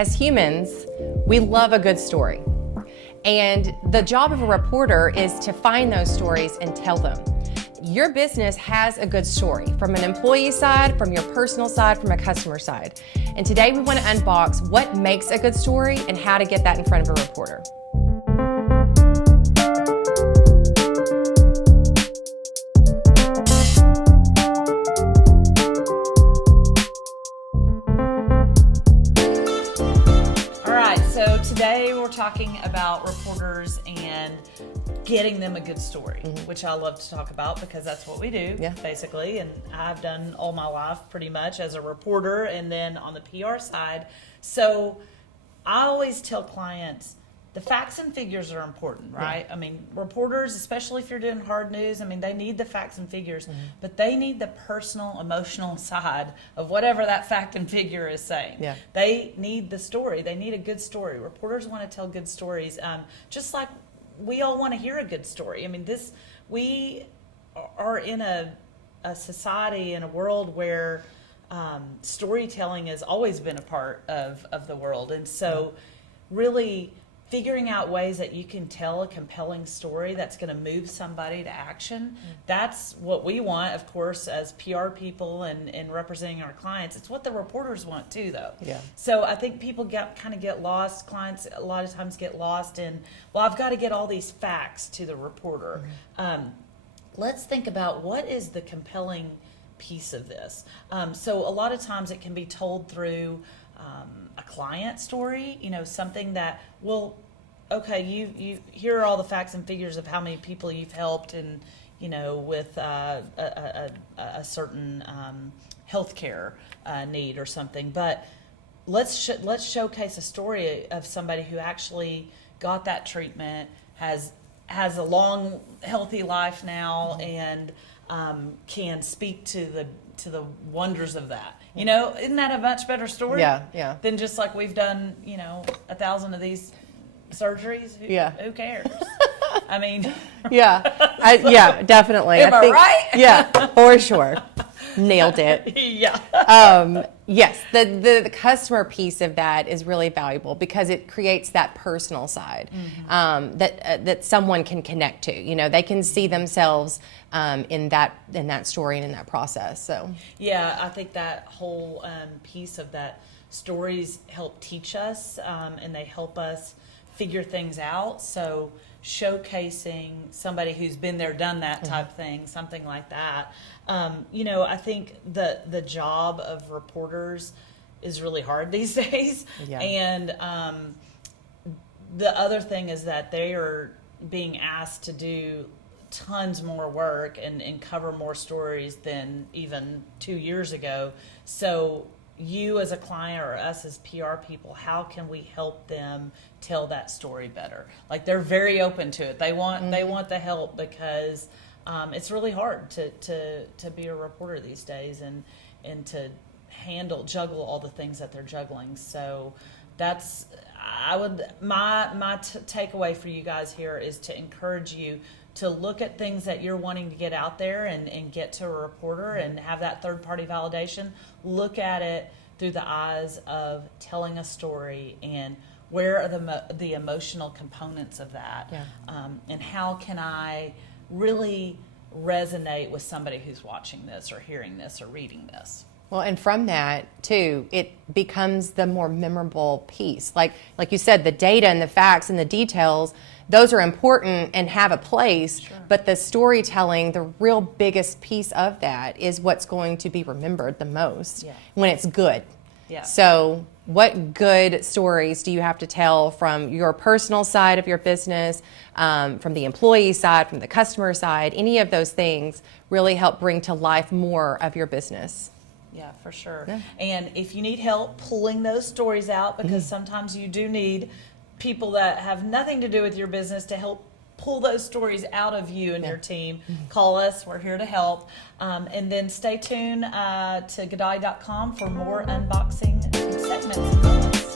As humans, we love a good story. And the job of a reporter is to find those stories and tell them. Your business has a good story from an employee side, from your personal side, from a customer side. And today we want to unbox what makes a good story and how to get that in front of a reporter. Today we're talking about reporters and getting them a good story, which I love to talk about because that's what we do, basically. And I've done all my life pretty much as a reporter and then on the PR side. So I always tell clients, the facts and figures are important, right? I mean, reporters, especially if you're doing hard news, I mean, they need the facts and figures, but they need the personal, emotional side of whatever that fact and figure is saying. They need the story. They need a good story. Reporters want to tell good stories, just like we all want to hear a good story. I mean, we are in a society, in a world where storytelling has always been a part of the world. And so really figuring out ways that you can tell a compelling story that's going to move somebody to action. That's what we want, of course, as PR people and representing our clients. It's what the reporters want too, though. So I think people kind of get lost. Clients a lot of times get lost in, well, I've got to get all these facts to the reporter. Let's think about what is the compelling piece of this. So a lot of times it can be told through a client story, something that will, okay, you here are all the facts and figures of how many people you've helped and, with a certain healthcare need or something. But let's showcase a story of somebody who actually got that treatment, has a long, healthy life now, and can speak to the wonders of that. Isn't that a much better story? Than just like we've done, 1,000 of these surgeries. Who cares? I mean, definitely. Am I right? Yeah, for sure. Nailed it. Yes, the customer piece of that is really valuable because it creates that personal side that someone can connect to. They can see themselves in that story and in that process. So I think that whole piece of that, stories help teach us and they help us figure things out. So showcasing somebody who's been there, done that type thing, something like that. I think the job of reporters is really hard these days. And the other thing is that they are being asked to do tons more work and cover more stories than even 2 years ago. So you as a client or us as PR people, how can we help them tell that story better? Like, they're very open to it. They want the help because it's really hard to be a reporter these days and to juggle all the things that they're juggling. So that's my takeaway for you guys here is to encourage you to look at things that you're wanting to get out there and get to a reporter and have that third-party validation. Look at it through the eyes of telling a story and where are the emotional components of that, and how can I really resonate with somebody who's watching this or hearing this or reading this. Well, and from that, too, it becomes the more memorable piece. Like you said, the data and the facts and the details, those are important and have a place, but the storytelling, the real biggest piece of that is what's going to be remembered the most when it's good. So what good stories do you have to tell from your personal side of your business, from the employee side, from the customer side? Any of those things really help bring to life more of your business. Yeah, for sure. And if you need help pulling those stories out, because sometimes you do need people that have nothing to do with your business to help pull those stories out of you and your team, call us. We're here to help. And then stay tuned to Ghidotti.com for more unboxing segments and moments.